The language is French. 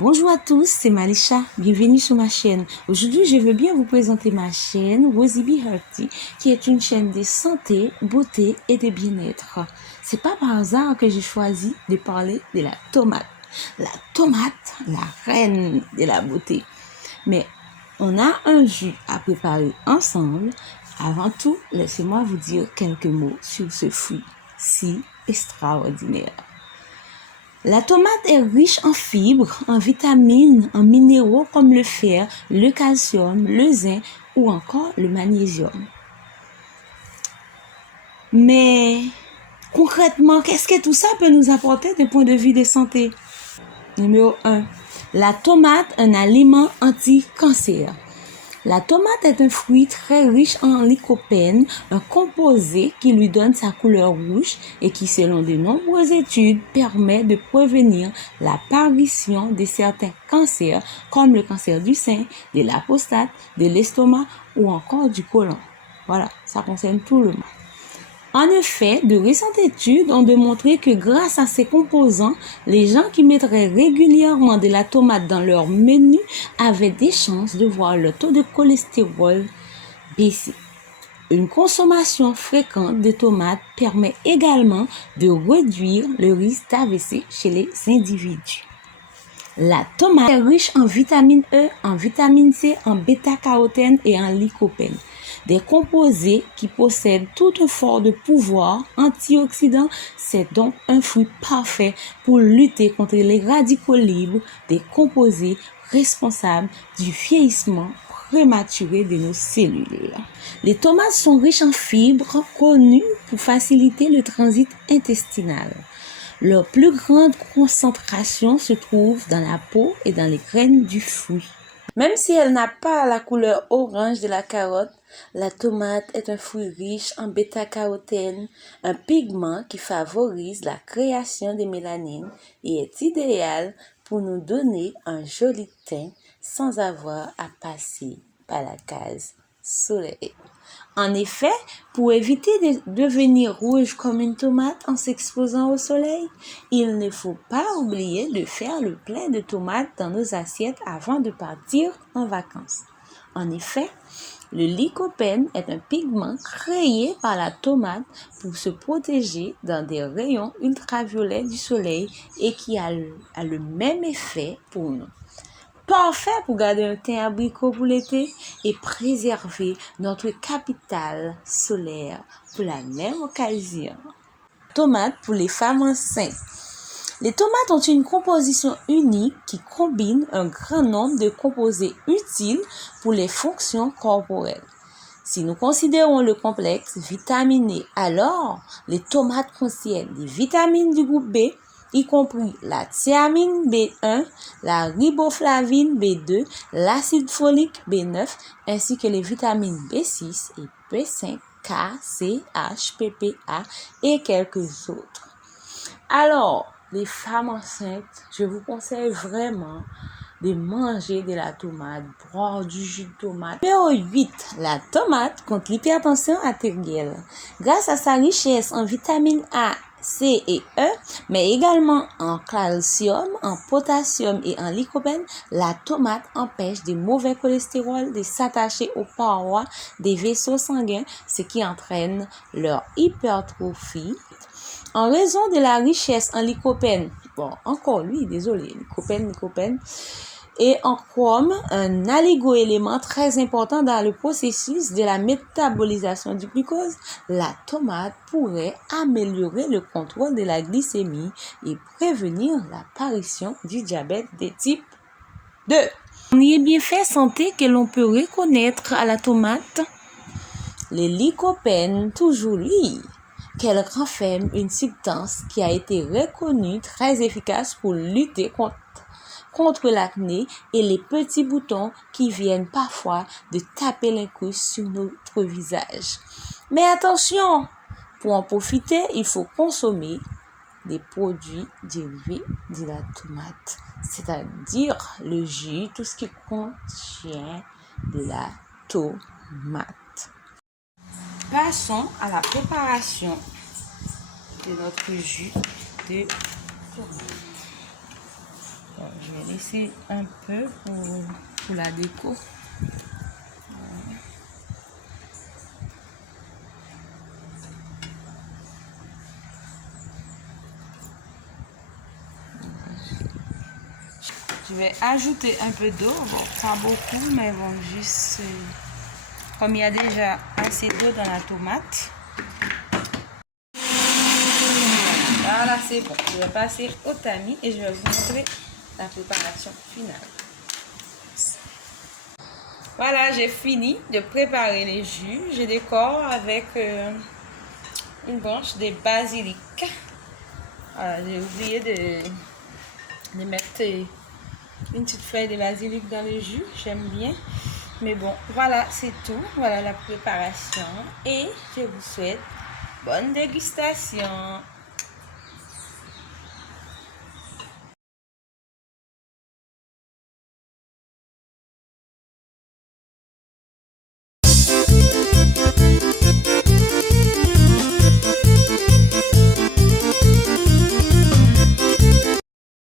Bonjour à tous, c'est Malisha, bienvenue sur ma chaîne. Aujourd'hui, je veux bien vous présenter ma chaîne Rosy Be Healthy, qui est une chaîne de santé, beauté et de bien-être. C'est pas par hasard que j'ai choisi de parler de la tomate. La tomate, la reine de la beauté. Mais on a un jus à préparer ensemble. Avant tout, laissez-moi vous dire quelques mots sur ce fruit si extraordinaire. La tomate est riche en fibres, en vitamines, en minéraux comme le fer, le calcium, le zinc ou encore le magnésium. Mais concrètement, qu'est-ce que tout ça peut nous apporter d'un point de vue de santé? Numéro 1. La tomate, un aliment anti-cancer. La tomate est un fruit très riche en lycopène, un composé qui lui donne sa couleur rouge et qui, selon de nombreuses études, permet de prévenir l'apparition de certains cancers comme le cancer du sein, de la prostate, de l'estomac ou encore du côlon. Voilà, ça concerne tout le monde. En effet, de récentes études ont démontré que grâce à ces composants, les gens qui mettraient régulièrement de la tomate dans leur menu avaient des chances de voir le taux de cholestérol baisser. Une consommation fréquente de tomates permet également de réduire le risque d'AVC chez les individus. La tomate est riche en vitamine E, en vitamine C, en bêta-carotène et en lycopène. Des composés qui possèdent tout un fort de pouvoir antioxydant, c'est donc un fruit parfait pour lutter contre les radicaux libres des composés responsables du vieillissement prématuré de nos cellules. Les tomates sont riches en fibres connues pour faciliter le transit intestinal. Leur plus grande concentration se trouve dans la peau et dans les graines du fruit. Même si elle n'a pas la couleur orange de la carotte, la tomate est un fruit riche en bêta-carotène, un pigment qui favorise la création de mélanine et est idéal pour nous donner un joli teint sans avoir à passer par la case soleil. En effet, pour éviter de devenir rouge comme une tomate en s'exposant au soleil, il ne faut pas oublier de faire le plein de tomates dans nos assiettes avant de partir en vacances. En effet, le lycopène est un pigment créé par la tomate pour se protéger dans des rayons ultraviolets du soleil et qui a le même effet pour nous. Parfait pour garder un teint abricot pour l'été et préserver notre capital solaire pour la même occasion. Tomates pour les femmes enceintes. Les tomates ont une composition unique qui combine un grand nombre de composés utiles pour les fonctions corporelles. Si nous considérons le complexe vitaminé, alors les tomates contiennent des vitamines du groupe B, y compris la thiamine B1, la riboflavine B2, l'acide folique B9, ainsi que les vitamines B6 et B5, K, C, H, PPA et quelques autres. Alors, les femmes enceintes, je vous conseille vraiment de manger de la tomate, boire du jus de tomate. Numéro 8, la tomate contre l'hypertension artérielle. Grâce à sa richesse en vitamines A, C et E, mais également en calcium, en potassium et en lycopène, la tomate empêche des mauvais cholestérol de s'attacher aux parois des vaisseaux sanguins, ce qui entraîne leur hypertrophie. En raison de la richesse en lycopène, lycopène, et en chrome, un oligo-élément très important dans le processus de la métabolisation du glucose, la tomate pourrait améliorer le contrôle de la glycémie et prévenir l'apparition du diabète de type 2. Les bienfaits santé que l'on peut reconnaître à la tomate, les lycopènes, toujours lui, qu'elle renferme une substance qui a été reconnue très efficace pour lutter contre l'acné et les petits boutons qui viennent parfois de taper les couilles sur notre visage. Mais attention, pour en profiter, il faut consommer des produits dérivés de la tomate, c'est-à-dire le jus, tout ce qui contient de la tomate. Passons à la préparation de notre jus de tomate. Bon, je vais laisser un peu pour la déco. Je vais ajouter un peu d'eau, bon, pas beaucoup, mais bon, juste comme il y a déjà assez d'eau dans la tomate. Voilà, c'est bon. Je vais passer au tamis et je vais vous montrer la préparation finale. Voilà, j'ai fini de préparer les jus. Je décore avec une branche de basilic. Voilà, j'ai oublié de mettre une petite feuille de basilic dans le jus. J'aime bien. Mais bon, voilà, c'est tout. Voilà la préparation. Et je vous souhaite bonne dégustation.